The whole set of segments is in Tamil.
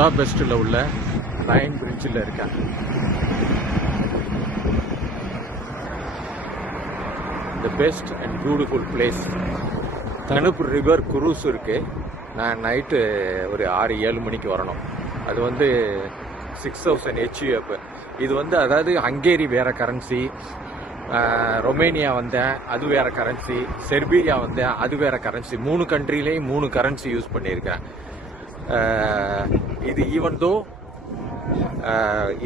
புடாபெஸ்டில் உள்ள லயன் பிரிட்ஜில் இருக்கேன். The best and beautiful place. Danube river cruise இருக்கு. நான் நைட்டு ஒரு 6-7 மணிக்கு வரணும். அது வந்து 6000 HUF. இது வந்து அதாவது ஹங்கேரி வேற கரன்சி, ரொமேனியா வந்தேன் அது வேற கரன்சி, செர்பியா வந்தேன் அது வேற கரன்சி. 3 கண்ட்ரிலையும் 3 கரன்சி யூஸ் பண்ணியிருக்கேன். இது ஈவன் தோ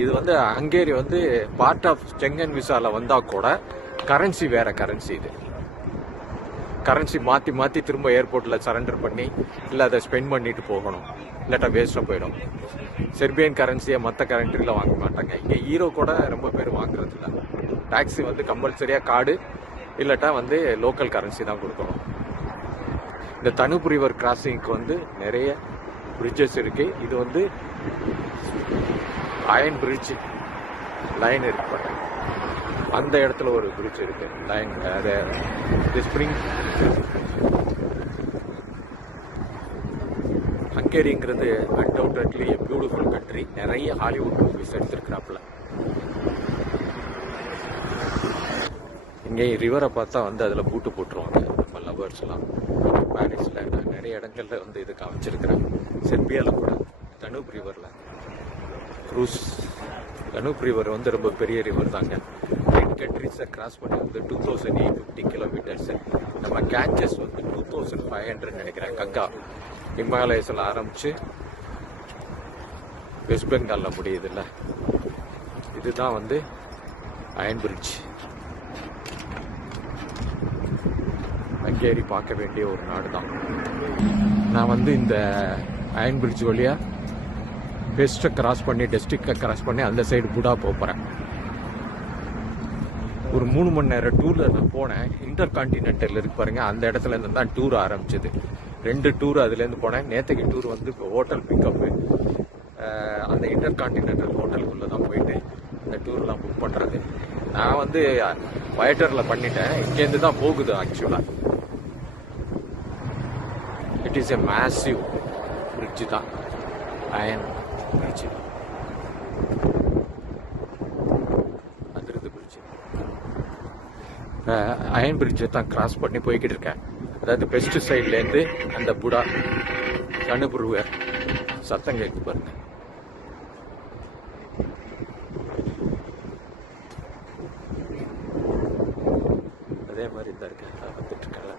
இது வந்து ஹங்கேரி வந்து பார்ட் ஆஃப் செங்கன் விசால வந்தா கூட கரன்சி வேற கரன்சி. இது கரன்சி மாற்றி மாற்றி திரும்ப ஏர்போர்ட்டில் சரண்டர் பண்ணி இல்லை அதை ஸ்பெண்ட் பண்ணிட்டு போகணும், இல்லாட்டா வேஸ்ட்டாக போயிடும். செர்பியன் கரன்சியை மற்ற கரண்ட்ரியில் வாங்க மாட்டாங்க. இங்கே ஈரோ கூட ரொம்ப பேர் வாங்குறது இல்லை. டாக்ஸி வந்து கம்பல்சரியாக கார்டு இல்லாட்டா வந்து லோக்கல் கரன்சி தான் கொடுக்கணும். இந்த தனுப் ரிவர் கிராசிங்க்கு வந்து நிறைய பிரிட்ஜஸ் இருக்குது. இது வந்து அயன் பிரிட்ஜ் லைன் இருக்கு, அந்த இடத்துல ஒரு பிரிட்ஜ் இருக்கு லைன். ஸ்ப்ரிங் ஹங்கேரிங்கிறது அன்டவுட்லி எ பியூட்டிஃபுல் கண்ட்ரி. நிறைய ஹாலிவுட் மூவிஸ் எடுத்திருக்கிறாப்புல. இங்கே ரிவரை பார்த்தா வந்து அதில் பூட்டு போட்டுருவாங்க நம்ம லவர்ஸ்லாம். பாரிஸில் நான் நிறைய இடங்கள்ல வந்து இது காமிச்சிருக்கிறேன். செர்பியாவில் கூட தனுப் ரிவரில் க்ரூஸ். தனுப் ரிவர் வந்து ரொம்ப பெரிய ரிவர் தாங்க. 10 கண்ட்ரிஸை கிராஸ் பண்ணி வந்து 2850 கிலோமீட்டர்ஸ். நம்ம கேஞ்சஸ் வந்து 2500 நினைக்கிறேன். கங்கா ஹிமாலயஸில் ஆரம்பித்து வெஸ்ட் பெங்காலில் முடியுது இல்லை. இதுதான் வந்து அயன் பிரிட்ஜ். ஹங்கேரி பார்க்க வேண்டிய ஒரு நாடு தான். நான் வந்து இந்த அயன் பிரிட்ஜ் வழியாக பெஸ்ட்டை கிராஸ் பண்ணி டிஸ்ட்ரிக்டை கிராஸ் பண்ணி அந்த சைடு புடா போகிறேன். ஒரு 3 மணி நேரம் டூரில் நான் போனேன். இன்டர் கான்டினென்டல் இருக்கு பாருங்க, அந்த இடத்துல இருந்து தான் டூர் ஆரம்பிச்சது. 2 டூர் அதுலேருந்து போனேன். நேற்றுக்கு டூர் வந்து இப்போ ஹோட்டல் பிக்கப்பு. அந்த இன்டர் கான்டினென்டல் ஹோட்டலுக்குள்ளே தான் போயிட்டு இந்த டூர்லாம் புக் பண்ணுறது. நான் வந்து வயட்டரில் பண்ணிட்டேன். இங்கேருந்து தான் போகுது ஆக்சுவலாக. It is a massive bridge தான், அயன் பிரிட்ஜ். அதிருது பிரிட்ஜ். அயன் பிரிட்ஜை தான் கிராஸ் பண்ணி போய்கிட்டு இருக்கேன். அதாவது பெஸ்ட் சைட்லேருந்து அந்த புடா தனுப் ரிவர் சத்தம் கேட்கு பாருங்க. அதே மாதிரி தான் இருக்கு வந்துட்டு இருக்கல.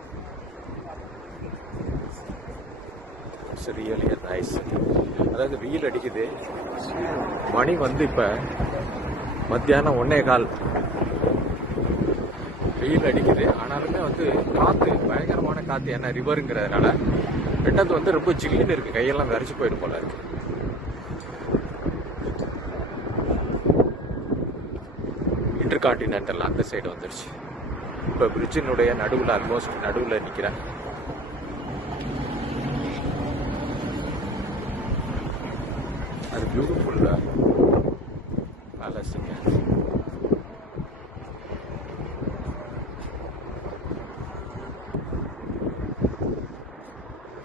Really nice. அதாவது வெயில் அடிக்குது. மணி வந்து இப்போ மத்தியானம் 1:15. வெயில் அடிக்குது. ஆனாலுமே வந்து காற்று பயங்கரமான காற்று. ஏன்னா ரிவருங்கிறதுனால. ரெண்டாவது வந்து ரொம்ப ஜில்லுன்னு இருக்கு. கையெல்லாம் விரைச்சி போயிடும் போல இருக்கு. இன்டர் கான்டினென்டல் அந்த சைடு வந்துடுச்சு. இப்போ பிரிட்ஜினுடைய நடுவில் ஆல்மோஸ்ட் நடுவில் நிற்கிறேன். அது பியூட்டிஃபுல் பேலஸுங்க.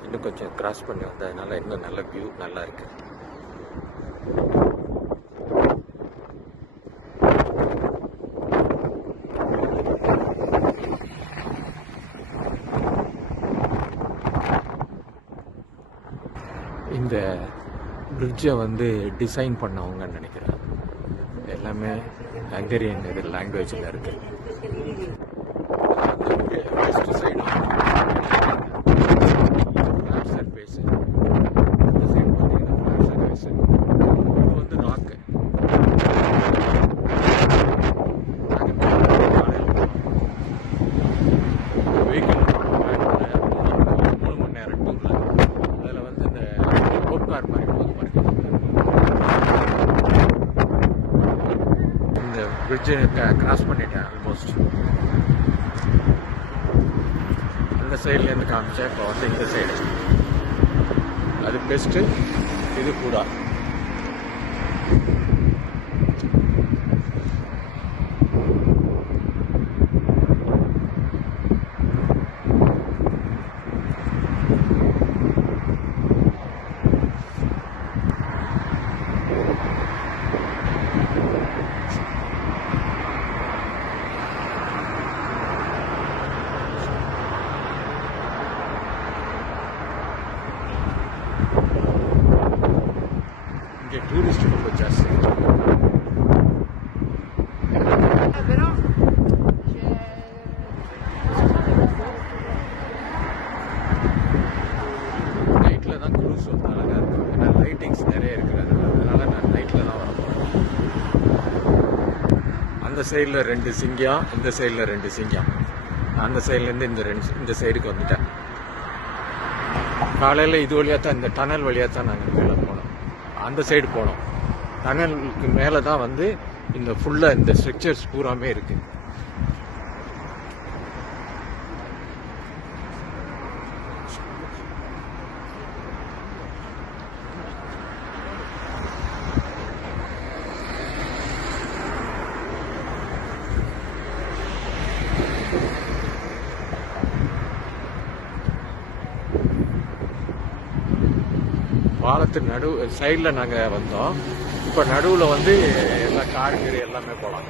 இன்னும் கொஞ்சம் கிராஸ் பண்ணி வந்ததுனால இன்னும் நல்ல வியூ நல்லா இருக்கு. இந்த பிரிட்ஜை வந்து டிசைன் பண்ணவங்கன்னு நினைக்கிறேன். எல்லாமே ஹங்கேரியன் இது லாங்குவேஜில் இருக்கு. வெஸ்ட் சைடு ஃப்ளாட் சர்ஃபேஸ், இந்த சைடு பார்த்தீங்கன்னா ஃப்ளாட் சர்ஃபேஸ். இது வந்து ராக்கு. வெஹிக்கிள் 3 மணி நேரம் டூரில் அதில் வந்து இந்த போப்கார் மாதிரி போகுது பாருங்க. இந்த பிரிட்ஜை கிராஸ் பண்ணிட்டேன் ஆல்மோஸ்ட். அந்த சைட்லேருந்து காமிச்சேன். இப்போ வந்து இந்த சைடு அது பெஸ்ட்டு. இது கூட இங்கே டூரிஸ்ட் ரொம்ப ஜாஸ்தி. நைட்டில் தான் க்ரூஸ் வந்து அழகாக இருக்கும். ஏன்னா லைட்டிங்ஸ் நிறைய இருக்கிறது, அதனால நான் நைட்டில் தான் வர போகிறேன். அந்த சைடில் 2 சிங்கம், இந்த சைடில் 2 சிங்கம். அந்த சைட்லேருந்து இந்த சைடுக்கு வந்துட்டேன். காலையில் இது வழியாக தான், இந்த டனல் வழியாக தான் நாங்கள் மேலே போனோம். அந்த சைடு போனோம். டனலுக்கு மேலே தான் வந்து இந்த ஃபுல்லாக இந்த ஸ்ட்ரக்சர்ஸ் பூராமே இருக்குது. பாலத்து சைடில் நாங்கள் வந்தோம். இப்போ நடுவில் வந்து எல்லா காருங்கறி எல்லாமே போகலாம்.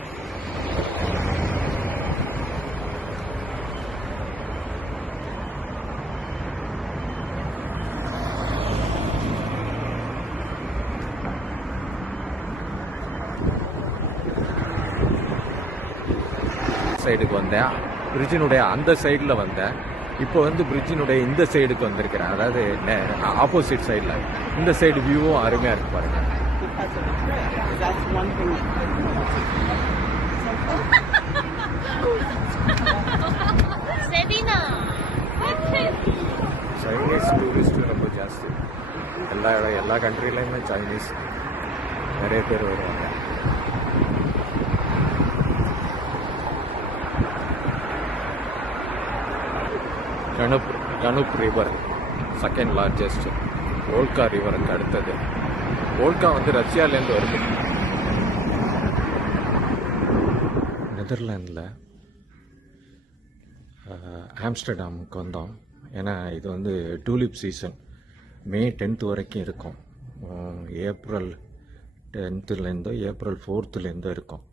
சைடுக்கு வந்தேன், பிரிட்ஜினுடைய அந்த சைடில் வந்தேன். இப்போ வந்து பிரிட்ஜினுடைய இந்த சைடுக்கு வந்திருக்கிறேன், அதாவது ஆப்போசிட் சைடில். இந்த சைடு வியூவும் அருமையாக இருக்கு பாருங்க. சைனீஸ் டூரிஸ்ட் ரொம்ப ஜாஸ்தி. எல்லா கண்ட்ரிலையுமே சைனீஸ் நிறைய பேர் வருவாங்க. Kanu river second largest, Olga ரிவருக்கு அடுத்தது. ஓல்கா வந்து ரஷ்யாலேருந்து வருது. நெதர்லாண்டில் ஆம்ஸ்டர்டாமுக்கு வந்தோம். ஏன்னா இது வந்து டூலிப் சீசன். மே 10th வரைக்கும் இருக்கும். ஏப்ரல் 10th ஏப்ரல் 4th இருக்கும்.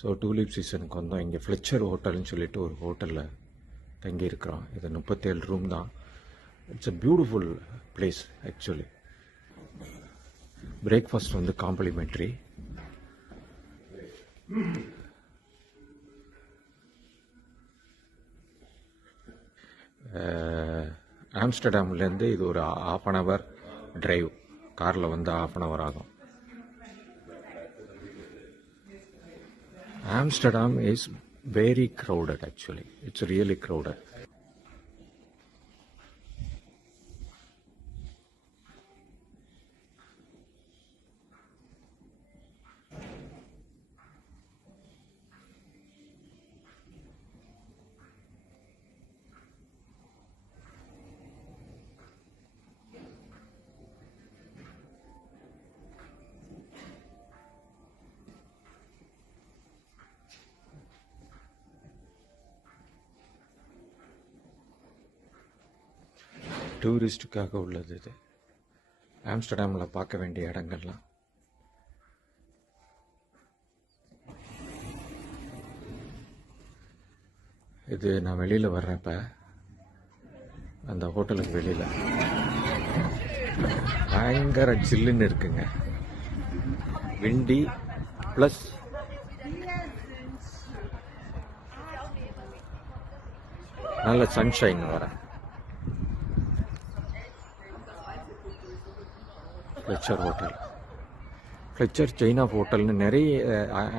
ஸோ டூலிப் சீசனுக்கு வந்தோம். இங்கே ஃப்ளெச்சர் ஹோட்டல்னு சொல்லிட்டு ஒரு ஹோட்டலில் தங்கியிருக்கிறோம். இது 37 ரூம் தான். It's a beautiful place actually. Breakfast வந்து காம்ப்ளிமெண்ட்ரி. ஆம்ஸ்டர்டாம்லேருந்து இது ஒரு 1/2 hour டிரைவ். காரில் வந்து 1/2 hour ஆகும். Amsterdam is very crowded actually. It's really crowded. டூரிஸ்டுக்காக உள்ளது இது. ஆம்ஸ்டர்டாமில் பார்க்க வேண்டிய இடங்கள்லாம். இது நான் வெளியில் வர்றப்ப அந்த ஹோட்டலுக்கு வெளியில் பயங்கர ஜில்லுன்னு இருக்குங்க. விண்டி ப்ளஸ் நல்ல சன்ஷைன் வர. Fletcher hotel, Fletcher chain of ஹோட்டல்னு நிறைய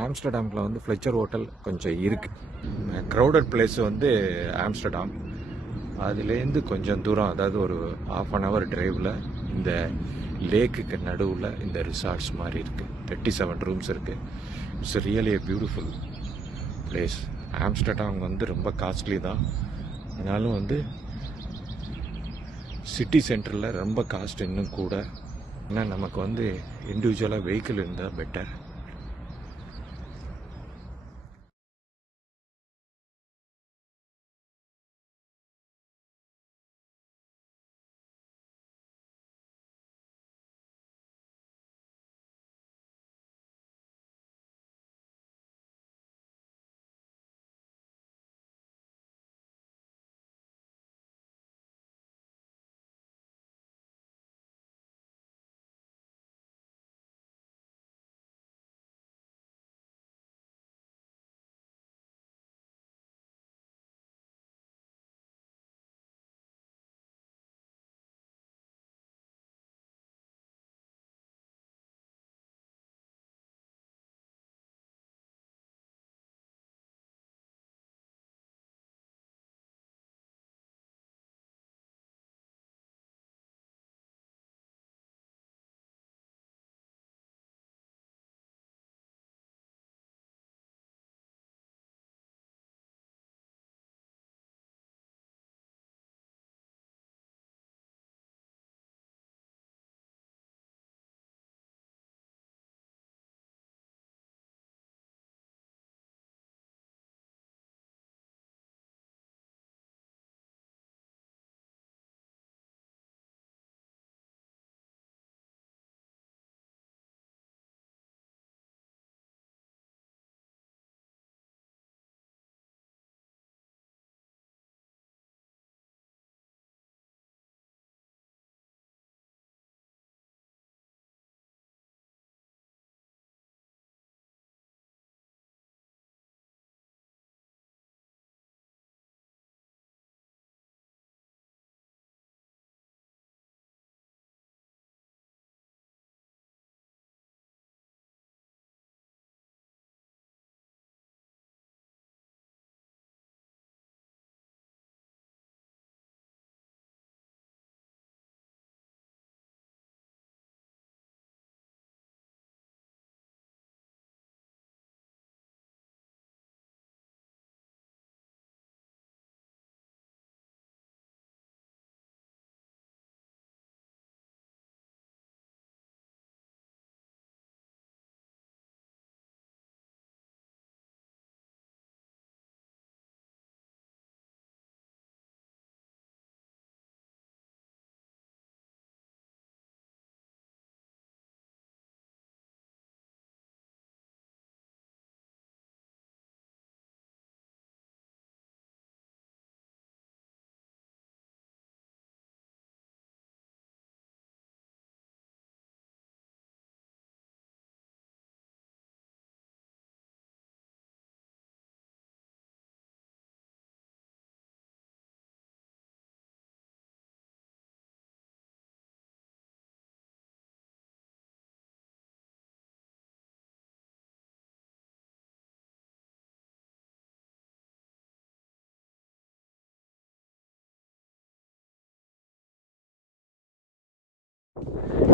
ஆம்ஸ்டர்டாமில் வந்து ஃப்ளெச்சர் ஹோட்டல் கொஞ்சம் இருக்குது. க்ரௌடட் பிளேஸ் வந்து ஆம்ஸ்டர்டாம். அதுலேருந்து கொஞ்சம் தூரம், அதாவது ஒரு 1/2 hour டிரைவில் இந்த லேக்குக்கு நடுவில் இந்த ரிசார்ட்ஸ் மாதிரி இருக்குது. 37 ரூம்ஸ் இருக்குது. It's really a beautiful place. Amsterdam வந்து ரொம்ப காஸ்ட்லி தான். ஆனாலும் வந்து சிட்டி சென்டரில் ரொம்ப காஸ்ட் இன்னும் கூட. ஏன்னா நமக்கு வந்து இண்டிவிஜுவலாக வெஹிக்கிள் இருந்தால் பெட்டர்.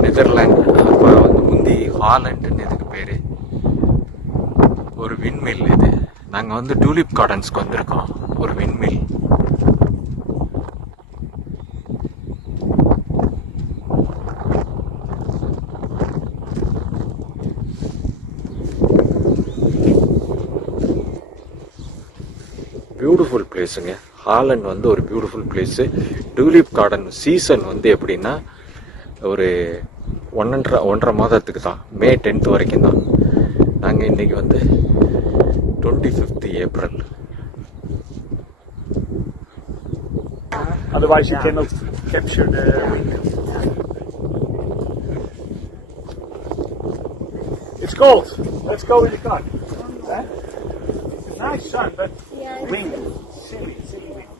நெதர்லாந்து, அப்போ வந்து முந்தி ஹாலண்டுன்னு இதுக்கு பேர். ஒரு விண்மில் இது. நாங்கள் வந்து டூலிப் கார்டன்ஸ்க்கு வந்திருக்கோம். ஒரு விண்மில். பியூட்டிஃபுல் பிளேஸுங்க. ஹாலண்ட் வந்து ஒரு beautiful place. Tulip garden season வந்து எப்படின்னா ஒரு ஒன்றரை மாதத்துக்கு தான், மே 10th வரைக்கும் தான். நாங்கள் இன்றைக்கி வந்து 25th April. Otherwise you cannot capture the... It's cold. Let's go in the car. Huh? Nice sun, but wind. Silly wind.